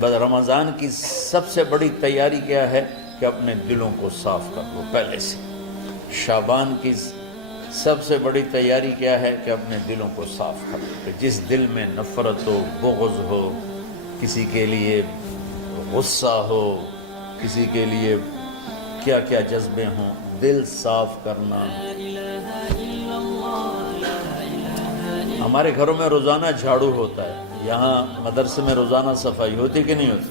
بس رمضان کی سب سے بڑی تیاری کیا ہے کہ اپنے دلوں کو صاف کر لو پہلے سے۔ شعبان کی سب سے بڑی تیاری کیا ہے کہ اپنے دلوں کو صاف کر لو، کہ جس دل میں نفرت ہو، بغض ہو، کسی کے لیے غصہ ہو، کسی کے لیے کیا کیا جذبے ہوں، دل صاف کرنا۔ ہمارے گھروں میں روزانہ جھاڑو ہوتا ہے، یہاں مدرسے میں روزانہ صفائی ہوتی کہ نہیں ہوتی؟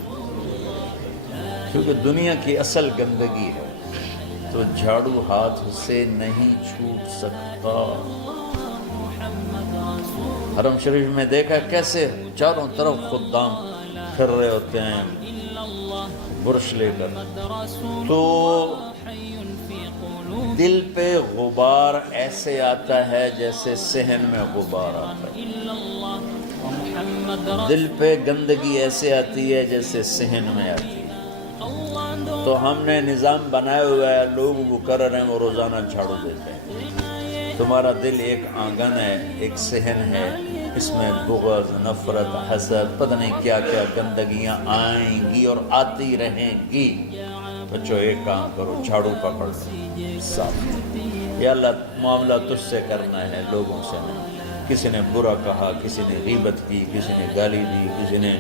کیونکہ دنیا کی اصل گندگی ہے تو جھاڑو ہاتھ سے نہیں چھوٹ سکتا۔ حرم شریف میں دیکھا کیسے چاروں طرف خدام پھر رہے ہوتے ہیں برش لے کر، تو دل پہ غبار ایسے آتا ہے جیسے صحن میں غبار آتا ہے، دل پہ گندگی ایسے آتی ہے جیسے صحن میں آتی ہے۔ تو ہم نے نظام بنایا ہوا ہے، لوگ وہ کر رہے ہیں، وہ روزانہ جھاڑو دیتے ہیں۔ تمہارا دل ایک آنگن ہے، ایک صحن ہے، اس میں بغض، نفرت، حسد، پتہ نہیں کیا کیا گندگیاں آئیں گی اور آتی رہیں گی۔ بچوں ایک کام کرو، جھاڑو پکڑ لو، صاف۔ یا اللہ معاملہ تجھ سے کرنا ہے، لوگوں سے نہیں۔ کسی نے برا کہا، کسی نے غیبت کی، کسی نے گالی دی، کسی نے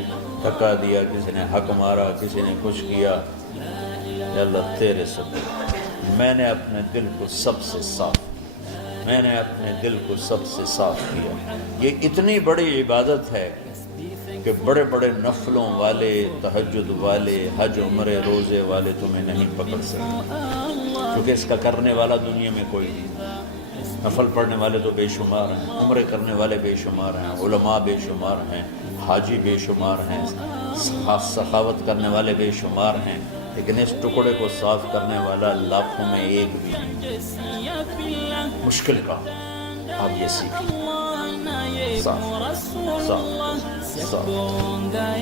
دھکا دیا، کسی نے حق مارا، کسی نے کچھ کیا، یا اللہ تیرے سبب میں نے اپنے دل کو سب سے صاف کیا، میں نے اپنے دل کو سب سے صاف کیا۔ یہ اتنی بڑی عبادت ہے کہ بڑے بڑے نفلوں والے، تہجد والے، حج عمرے روزے والے تمہیں نہیں پکڑ سکتے، کیونکہ اس کا کرنے والا دنیا میں کوئی نہیں۔ نفل پڑھنے والے تو بے شمار ہیں، عمرے کرنے والے بے شمار ہیں، علماء بے شمار ہیں، حاجی بے شمار ہیں، سخاوت کرنے والے بے شمار ہیں، لیکن اس ٹکڑے کو صاف کرنے والا لاکھوں میں ایک بھی نہیں۔ مشکل کا آپ یہ سیکھیں، صاف صاف صاف۔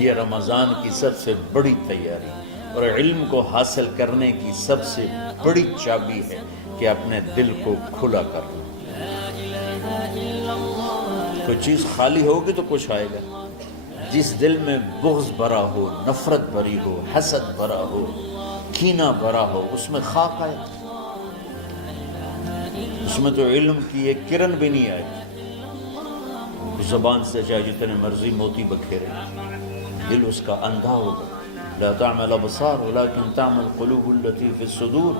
یہ رمضان کی سب سے بڑی تیاری اور علم کو حاصل کرنے کی سب سے بڑی چابی ہے کہ اپنے دل کو کھلا کر لو۔ کوئی چیز خالی ہوگی تو کچھ آئے گا۔ جس دل میں بغض بھرا ہو، نفرت بھری ہو، حسد بھرا ہو، کینہ بھرا ہو، اس میں خاک آئے، اس میں تو علم کی ایک کرن بھی نہیں آئے۔ زبان سے چاہے جتنے مرضی موتی بکھیرے، دل اس کا اندھا ہوگا۔ لا تعمل ابصار ولكن تعمل قلوب التي في الصدور۔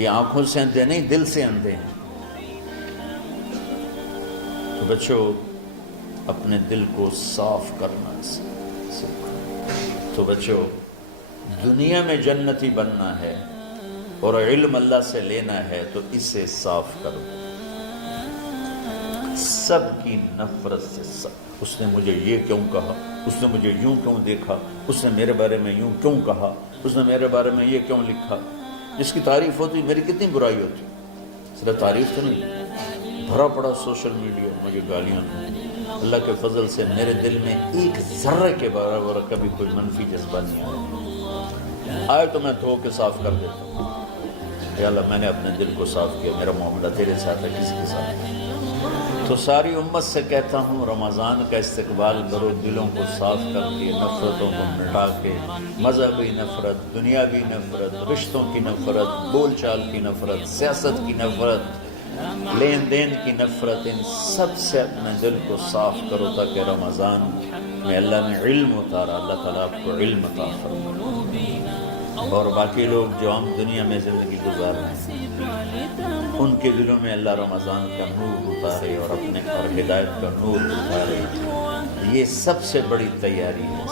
یہ آنکھوں سے اندھے نہیں، دل سے اندھے ہیں۔ تو بچوں اپنے دل کو صاف کرنا سیکھو۔ تو بچوں دنیا میں جنتی بننا ہے اور علم اللہ سے لینا ہے تو اسے صاف کرو۔ سب کی نفرت سے سب، اس نے مجھے یہ کیوں کہا، اس نے مجھے یوں کیوں دیکھا، اس نے میرے بارے میں یوں کیوں کہا، اس نے میرے بارے میں یہ کیوں لکھا۔ جس کی تعریف ہوتی میری کتنی برائی ہوتی، صرف تعریف تو نہیں، بھرا پڑا سوشل میڈیا مجھے گالیاں۔ اللہ کے فضل سے میرے دل میں ایک ذرے کے برابر کبھی کوئی منفی جذبہ نہیں آیا، آئے تو میں دھو کے صاف کر دیتا ہوں۔ یا اللہ میں نے اپنے دل کو صاف کیا، میرا معاملہ تیرے ساتھ ہے، کسی کے ساتھ ہے۔ تو ساری امت سے کہتا ہوں رمضان کا استقبال کرو، دلوں کو صاف کر کے، نفرتوں کو مٹا کے، مذہبی نفرت، دنیاوی نفرت، رشتوں کی نفرت، بول چال کی نفرت، سیاست کی نفرت، لین دین کی نفرت، ان سب سے اپنے دل کو صاف کرو تاکہ رمضان میں اللہ نے علم اتارا، اللہ تعالیٰ آپ کو علم عطا فرمائے، اور باقی لوگ جو ہم دنیا میں زندگی گزار رہے ہیں ان کے دلوں میں اللہ رمضان کا نور اتارے اور اپنے اور ہدایت کا نور اتارے۔ یہ سب سے بڑی تیاری ہے۔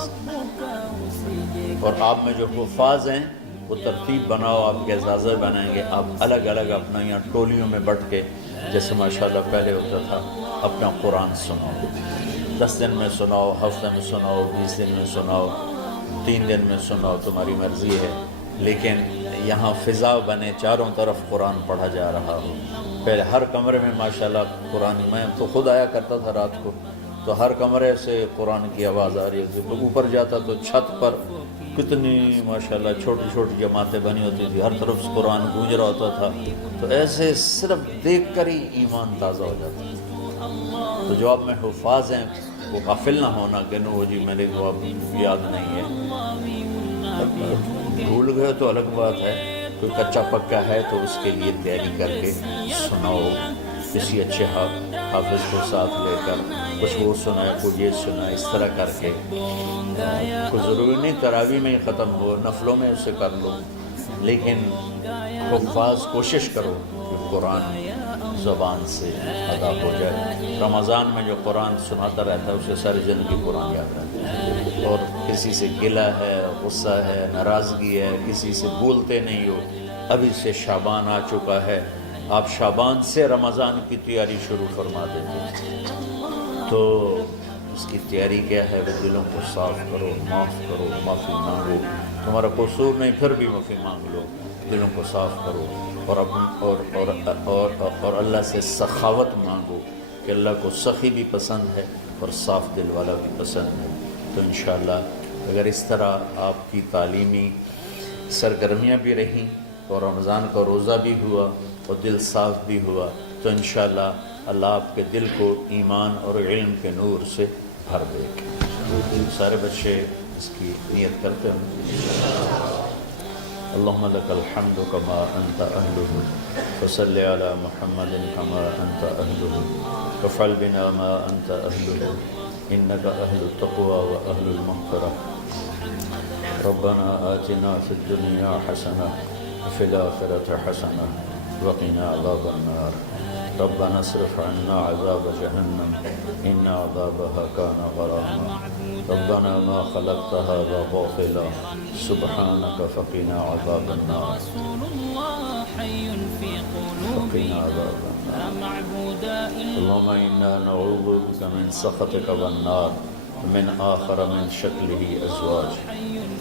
اور آپ میں جو حفاظ ہیں وہ ترتیب بناؤ، آپ کے اعزازہ بنائیں گے، آپ الگ الگ اپنا یہاں ٹولیوں میں بٹ کے، جیسے ماشاءاللہ پہلے ہوتا تھا، اپنا قرآن سناؤ، 10 دن میں سناؤ، ہفتے میں سناؤ، 20 دن میں سناؤ، 3 دن میں سناؤ، تمہاری مرضی ہے، لیکن یہاں فضا بنے، چاروں طرف قرآن پڑھا جا رہا ہو۔ پہلے ہر کمرے میں ماشاءاللہ قرآن، میں تو خود آیا کرتا تھا رات کو، تو ہر کمرے سے قرآن کی آواز آ رہی ہوتی، تو اوپر جاتا تو چھت پر کتنی ماشاءاللہ چھوٹی چھوٹی جماعتیں بنی ہوتی تھی، ہر طرف سے قرآن گونج رہا ہوتا تھا، تو ایسے صرف دیکھ کر ہی ایمان تازہ ہو جاتا تھا۔ تو جو آپ میں حفاظ ہیں وہ غافل نہ ہونا کہ نو جی میرے کو اب یاد نہیں ہے، بھول گئے تو الگ بات ہے، کوئی کچا پکا ہے تو اس کے لیے تیاری کر کے سناؤ، کسی اچھے حافظ کو ساتھ لے کر کچھ وہ سنائے کچھ یہ سنائے، اس طرح کر کے کوئی ضروری نہیں تراویح میں ہی ختم ہو، نفلوں میں اسے کر لو، لیکن حفاظ کوشش کرو کہ قرآن زبان سے ادا ہو جائے۔ رمضان میں جو قرآن سناتا رہتا ہے اسے ساری زندگی قرآن یاد رہتا ہے، اور کسی سے گلہ ہے، غصہ ہے، ناراضگی ہے، کسی سے بولتے نہیں ہو، ابھی سے شعبان آ چکا ہے، آپ شعبان سے رمضان کی تیاری شروع فرما دیتے، تو اس کی تیاری کیا ہے؟ وہ دلوں کو صاف کرو، معاف کرو، معافی مانگو، تمہارا قصور نہیں پھر بھی معافی مانگ لو، دلوں کو صاف کرو، اور اللہ سے سخاوت مانگو کہ اللہ کو سخی بھی پسند ہے اور صاف دل والا بھی پسند ہے۔ تو انشاءاللہ اگر اس طرح آپ کی تعلیمی سرگرمیاں بھی رہیں اور رمضان کا روزہ بھی ہوا اور دل صاف بھی ہوا، تو انشاءاللہ اللہ آپ کے دل کو ایمان اور علم کے نور سے بھر دے گا۔ سارے بچے اس کی نیت کرتے ہیں۔ اللہم لک الحمد کما انت اہلہ، فصل علی محمد کما انت اہلہ، وافعل بنا ما انت اہلہ، انک اہل التقوی و اہل المغفرہ۔ ربنا آتنا فی الدنیا حسنہ وفی الآخرۃ حسنہ وقنا عذاب النار۔ ربنا اصرف عنا عذاب جہنم ان عذابها كان غراما۔ ربنا ما خلقت هذا باطلا سبحانك فقنا عذاب النار، فقنا عذاب النار۔ اللهم إنا نعوذ بك من سخطك والنار ومن آخر من شكله أزواج۔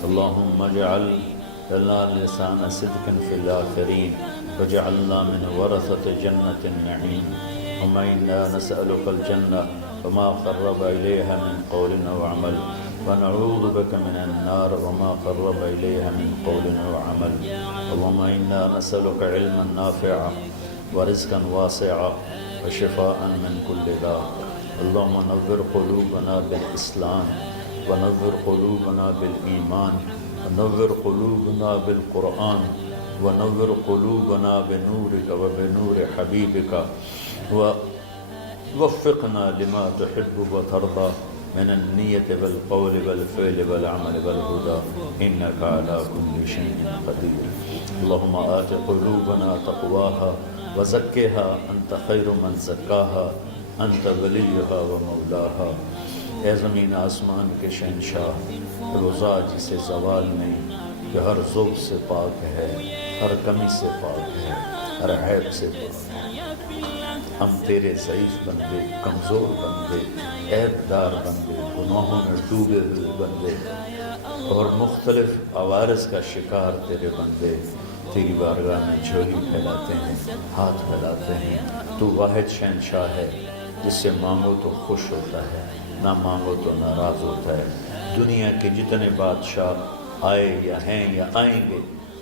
اللهم اجعل لنا لسان صدق في الآخرين وجعلنا من ورثة جنة النعيم۔ اللهم إنا نسألك الجنة وما قرب إليها من قول أو عمل، ونعوذ بك من النار وما قرب إليها من قول أو عمل۔ اللهم إنا نسألك علما نافعا ورزقا واسعا وشفاء من كل داء۔ اللهم نور قلوبنا بالإسلام ونور قلوبنا بالإيمان ونور قلوبنا بالقرآن ونور قلوبنا بنورك وبنور حبيبك ووفقنا لما تحب وترضى من النية والقول والفعل والعمل والهدى إنك على كل شيء قدير۔ اللهم آت قلوبنا تقواها وزكها أنت خير من زكاها أنت وليها ومولاها۔ اے زمین آسمان کے شہنشاہ، روزہ جسے زوال نہیں، جو ہر ذوق سے پاک ہے، ہر کمی سے پاک ہے، ہر عیب سے پاک ہے، ہم تیرے ضعیف بندے، کمزور بندے، عیب دار بندے، گناہوں میں ڈوبے ہوئے بندے اور مختلف عوارض کا شکار تیرے بندے تیری بارگاہ میں جھولی پھیلاتے ہیں، ہاتھ پھیلاتے ہیں۔ تو واحد شہنشاہ ہے جس سے مانگو تو خوش ہوتا ہے، نہ مانگو تو ناراض ہوتا ہے۔ دنیا کے جتنے بادشاہ آئے یا ہیں یا آئیں گے،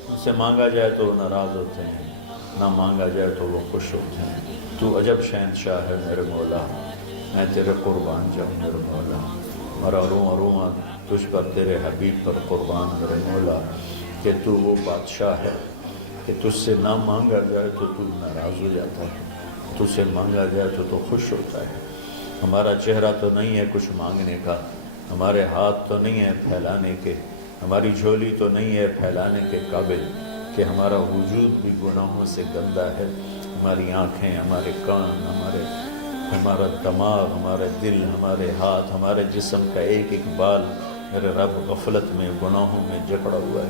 ان سے مانگا جائے تو وہ ناراض ہوتے ہیں، نہ مانگا جائے تو وہ خوش ہوتے ہیں۔ تو عجب شہنشاہ ہے میرے مولا، میں تیرے قربان جاؤں میرے مولا، مرا روما تجھ پر تیرے حبیب پر قربان میرے مولا، کہ تو وہ بادشاہ ہے کہ تجھ سے نہ مانگا جائے تو تو ناراض ہو جاتا ہے، تجھ سے مانگا جائے تو خوش ہوتا ہے۔ ہمارا چہرہ تو نہیں ہے کچھ مانگنے کا، ہمارے ہاتھ تو نہیں ہے پھیلانے کے، ہماری جھولی تو نہیں ہے پھیلانے کے قابل، کہ ہمارا وجود بھی گناہوں سے گندا ہے، ہماری آنکھیں، ہمارے کان، ہمارا دماغ، ہمارے دل، ہمارے ہاتھ، ہمارے جسم کا ایک ایک بال میرے رب غفلت میں، گناہوں میں جکڑا ہوا ہے،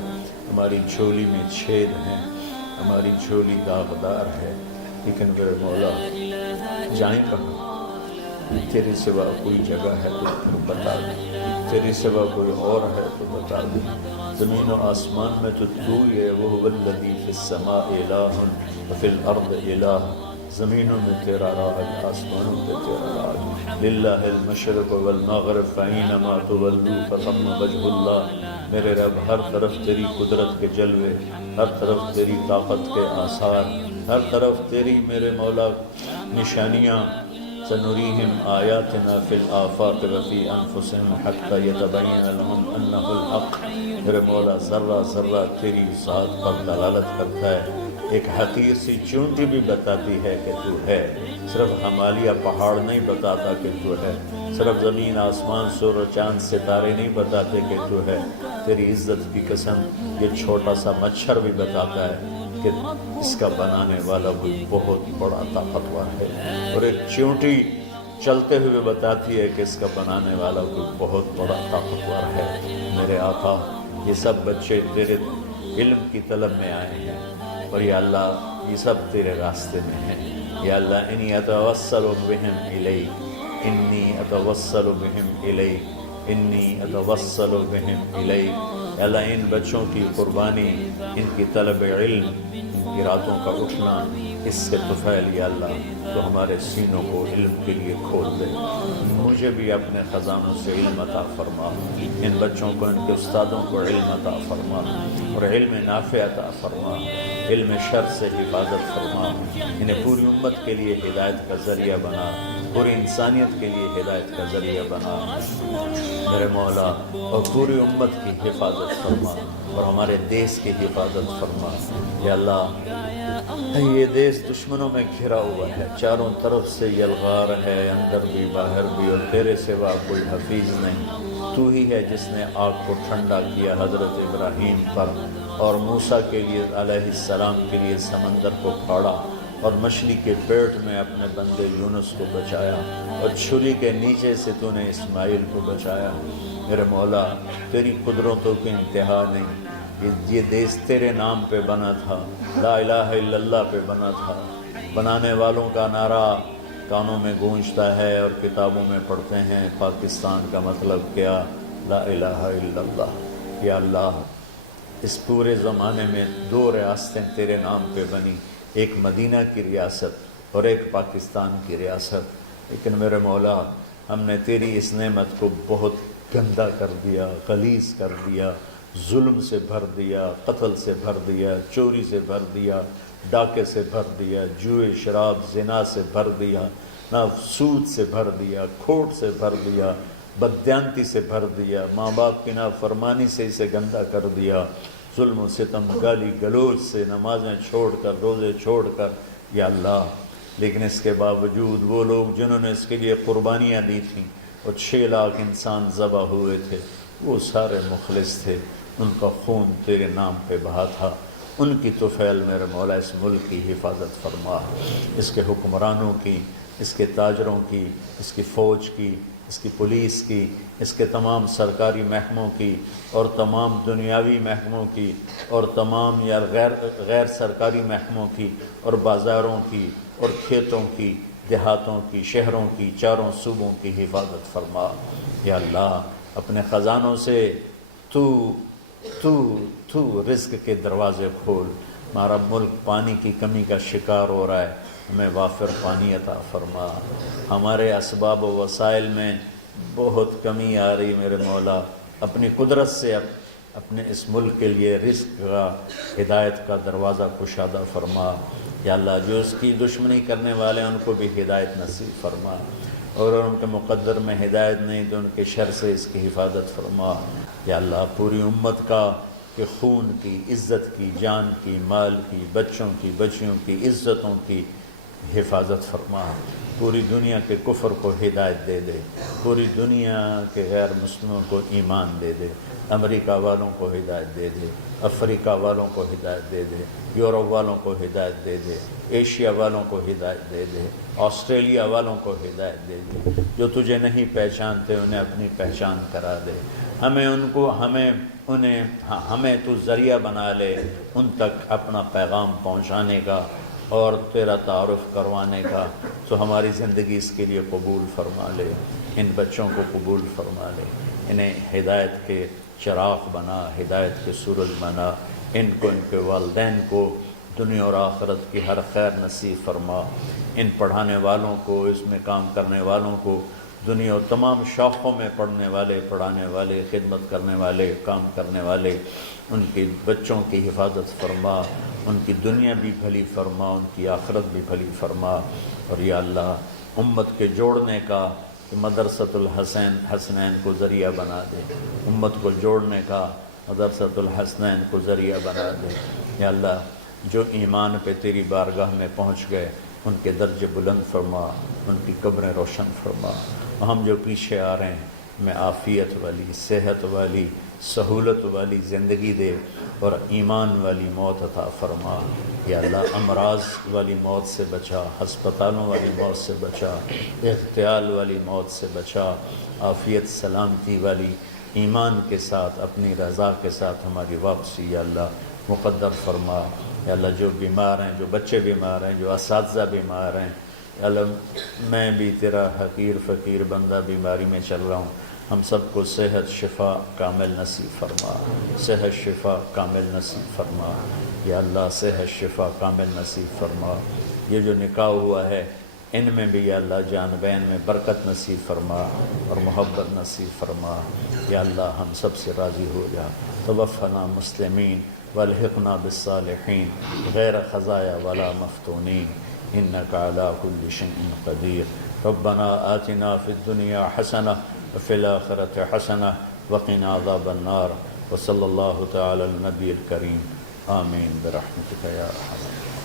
ہماری جھولی میں چھید ہیں، ہماری جھولی داغدار ہے، لیکن میرے مولا جائیں کہاں؟ تیرے سوا کوئی جگہ ہے تو بتا دے، تیرے سوا کوئی اور ہے تو بتا دے۔ زمین و آسمان میں تو ہی ہے، وَهُوَ الَّذِي فِي السَّمَاءِ إِلَٰهٌ وَفِي الْأَرْضِ إِلَٰهٌ۔ زمینوں میں تیرا راج، آسمانوں پہ تیرا راج۔ لِلَّهِ الْمَشْرِقُ وَالْمَغْرِبُ فَأَيْنَمَا تُوَلُّوا فَثَمَّ وَجْهُ اللَّهِ۔ میرے رب ہر طرف تیری قدرت کے جلوے، ہر طرف تیری طاقت کے آثار، ہر طرف تیری میرے مولا نشانیاں سنريهم آياتنا في الآفاق وفي أنفسهم حتى يتبين لهم أنه الحق۔ میرے مولا ذرہ ذرہ تیری ذات پر دلالت کرتا ہے، ایک حقیر سی چونٹی بھی بتاتی ہے کہ تو ہے، صرف ہمالیہ پہاڑ نہیں بتاتا کہ تو ہے، صرف زمین آسمان سور و چاند ستارے نہیں بتاتے کہ تو ہے، تیری عزت کی قسم یہ چھوٹا سا مچھر بھی بتاتا ہے کہ اس کا بنانے والا کوئی بہت بڑا طاقتور ہے، اور ایک چونٹی چلتے ہوئے بتاتی ہے کہ اس کا بنانے والا کوئی بہت بڑا طاقتور ہے۔ میرے آقا یہ سب بچے تیرے علم کی طلب میں آئے ہیں، اور یا اللہ یہ سب تیرے راستے میں ہیں۔ یا اللہ انی اتوسل بہم الیک، انی اتوسل بہم الیک، انی اتوسل بہم الیک۔ یا اللہ ان بچوں کی قربانی، ان کی طلب علم، ان کی راتوں کا اٹھنا، اس سے طفیل یا اللہ تو ہمارے سینوں کو علم کے لیے کھول دے۔ مجھے بھی اپنے خزانوں سے علم عطا فرما، ان بچوں کو ان کے استادوں کو علم عطا فرما، اور علم نافع عطا فرما، علم شر سے حفاظت فرما، انہیں پوری امت کے لیے ہدایت کا ذریعہ بنا، پوری انسانیت کے لیے ہدایت کا ذریعہ بنا میرے مولا، اور پوری امت کی حفاظت فرما، اور ہمارے دیس کی حفاظت فرما۔ یا اللہ یہ دیس دشمنوں میں گھرا ہوا ہے، چاروں طرف سے یلغار ہے، اندر بھی باہر بھی، اور تیرے سوا کوئی حفیظ نہیں۔ تو ہی ہے جس نے آگ کو ٹھنڈا کیا حضرت ابراہیم پر، اور موسیٰ کے لیے علیہ السلام کے لیے سمندر کو پھاڑا، اور مچھلی کے پیٹ میں اپنے بندے یونس کو بچایا، اور چھری کے نیچے سے تو نے اسماعیل کو بچایا۔ میرے مولا تیری قدرتوں کی انتہا نہیں، یہ دیس تیرے نام پہ بنا تھا، لا الہ الا اللہ پہ بنا تھا۔ بنانے والوں کا نعرہ کانوں میں گونجتا ہے اور کتابوں میں پڑھتے ہیں، پاکستان کا مطلب کیا؟ لا الہ الا اللہ۔ یا اللہ اس پورے زمانے میں دو ریاستیں تیرے نام پہ بنی، ایک مدینہ کی ریاست اور ایک پاکستان کی ریاست، لیکن میرے مولا ہم نے تیری اس نعمت کو بہت گندا کر دیا، غلیظ کر دیا، ظلم سے بھر دیا، قتل سے بھر دیا، چوری سے بھر دیا، ڈاکے سے بھر دیا، جوئے شراب زنا سے بھر دیا، نہ سود سے بھر دیا، کھوٹ سے بھر دیا، بددیانتی سے بھر دیا، ماں باپ کی نافرمانی سے اسے گندا کر دیا، ظلم و ستم گالی گلوچ سے، نمازیں چھوڑ کر، روزے چھوڑ کر، یا اللہ لیکن اس کے باوجود وہ لوگ جنہوں نے اس کے لیے قربانیاں دی تھیں، اور 6 لاکھ انسان ذبح ہوئے تھے، وہ سارے مخلص تھے، ان کا خون تیرے نام پہ بہا تھا، ان کی طفیل میرے مولا اس ملک کی حفاظت فرما، اس کے حکمرانوں کی، اس کے تاجروں کی، اس کی فوج کی، اس کی پولیس کی، اس کے تمام سرکاری محکموں کی، اور تمام دنیاوی محکموں کی، اور تمام یا غیر سرکاری محکموں کی، اور بازاروں کی، اور کھیتوں کی، دیہاتوں کی، شہروں کی، چاروں صوبوں کی حفاظت فرما۔ یا اللہ اپنے خزانوں سے تو رزق کے دروازے کھول۔ ہمارا ملک پانی کی کمی کا شکار ہو رہا ہے، ہمیں وافر پانی عطا فرما۔ ہمارے اسباب و وسائل میں بہت کمی آ رہی میرے مولا، اپنی قدرت سے اپنے اس ملک کے لیے رزق کا، ہدایت کا دروازہ کشادہ فرما۔ یا اللہ جو اس کی دشمنی کرنے والے ہیں ان کو بھی ہدایت نصیب فرما، اور ان کے مقدر میں ہدایت نہیں تو ان کے شر سے اس کی حفاظت فرما۔ یا اللہ پوری امت کا کہ خون کی، عزت کی، جان کی، مال کی، بچوں کی، بچیوں کی، عزتوں کی حفاظت فرما۔ پوری دنیا کے کفر کو ہدایت دے دے، پوری دنیا کے غیر مسلموں کو ایمان دے دے، امریکہ والوں کو ہدایت دے دے، افریقہ والوں کو ہدایت دے دے، یورپ والوں کو ہدایت دے دے، ایشیا والوں کو ہدایت دے دے، آسٹریلیا والوں کو ہدایت دے دے، جو تجھے نہیں پہچانتے انہیں اپنی پہچان کرا دے، ہمیں تو ذریعہ بنا لے ان تک اپنا پیغام پہنچانے کا اور تیرا تعارف کروانے کا، تو ہماری زندگی اس کے لیے قبول فرما لے، ان بچوں کو قبول فرما لے، انہیں ہدایت کے چراغ بنا، ہدایت کے سورج بنا، ان کو، ان کے والدین کو دنیا اور آخرت کی ہر خیر نصیب فرما، ان پڑھانے والوں کو، اس میں کام کرنے والوں کو، دنیا اور تمام شاخوں میں پڑھنے والے، پڑھانے والے، خدمت کرنے والے، کام کرنے والے، ان کے بچوں کی حفاظت فرما، ان کی دنیا بھی بھلی فرما، ان کی آخرت بھی بھلی فرما، اور یا اللہ امت کے جوڑنے کا کہ مدرسۃ حسنین کو ذریعہ بنا دے، امت کو جوڑنے کا مدرسۃ الحسنین کو ذریعہ بنا دے۔ یا اللہ جو ایمان پہ تیری بارگاہ میں پہنچ گئے ان کے درجے بلند فرما، ان کی قبریں روشن فرما۔ ہم جو پیچھے آ رہے ہیں میں عافیت والی، صحت والی، سہولت والی زندگی دے اور ایمان والی موت عطا فرما۔ یا اللہ امراض والی موت سے بچا، ہسپتالوں والی موت سے بچا، اغتیال والی موت سے بچا، عافیت سلامتی والی ایمان کے ساتھ اپنی رضا کے ساتھ ہماری واپسی یا اللہ مقدر فرما۔ یا اللہ جو بیمار ہیں، جو بچے بیمار ہیں، جو اساتذہ بیمار ہیں، یا اللہ میں بھی تیرا حقیر فقیر بندہ بیماری میں چل رہا ہوں، ہم سب کو صحت شفا کامل نصیب فرما، صحت شفا کامل نصیب فرما۔ یا اللہ صحت شفا کامل نصیب فرما۔ یہ جو نکاح ہوا ہے ان میں بھی یا اللہ جان بین میں برکت نصیب فرما اور محبت نصیب فرما۔ یا اللہ ہم سب سے راضی ہو جا۔ توفنا مسلمین والحقنا بالصالحین غیر خزایا ولا مفتونین انک علی کل شیء قدیر۔ ربنا آتنا فی الدنیا حسنہ وفی الآخرۃ حسنہ وقنا عذاب النار۔ وصلی اللہ تعالی علی النبی الکریم۔ آمین برحمتک یا ارحم۔